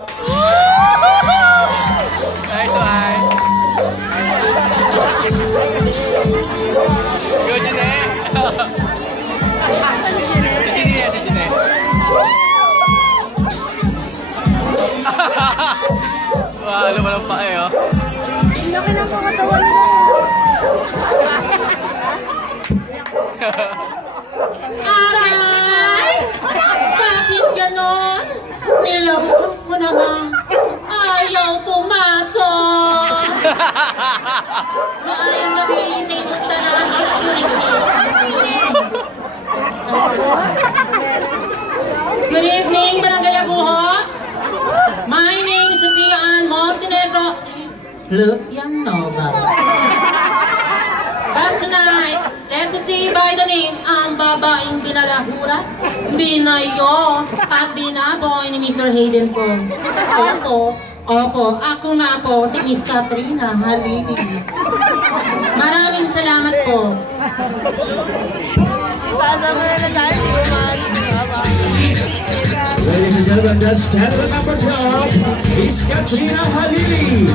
Nice one. Good, Jine. Si Jine. Wah, ano ba ng pa eh, oh. Hindi ka na pakatawan mo. Aray! Bakit ganon? Nilawag mo naman. Ayaw pumasok. Maayong gabi sa inyong tanan. Good evening, Barangay Abuho. My name is Sophia Ann Montenegro. Lupian Nova. But tonight, let me see by the name ang babaeng binalahura, binayo, at binaboy ni Mr. Hayden ko. Opo, ako nga po si Miss Katrina Halili. Maraming salamat po. Ladies and gentlemen, that's Canada number 12, Miss Katrina Halili.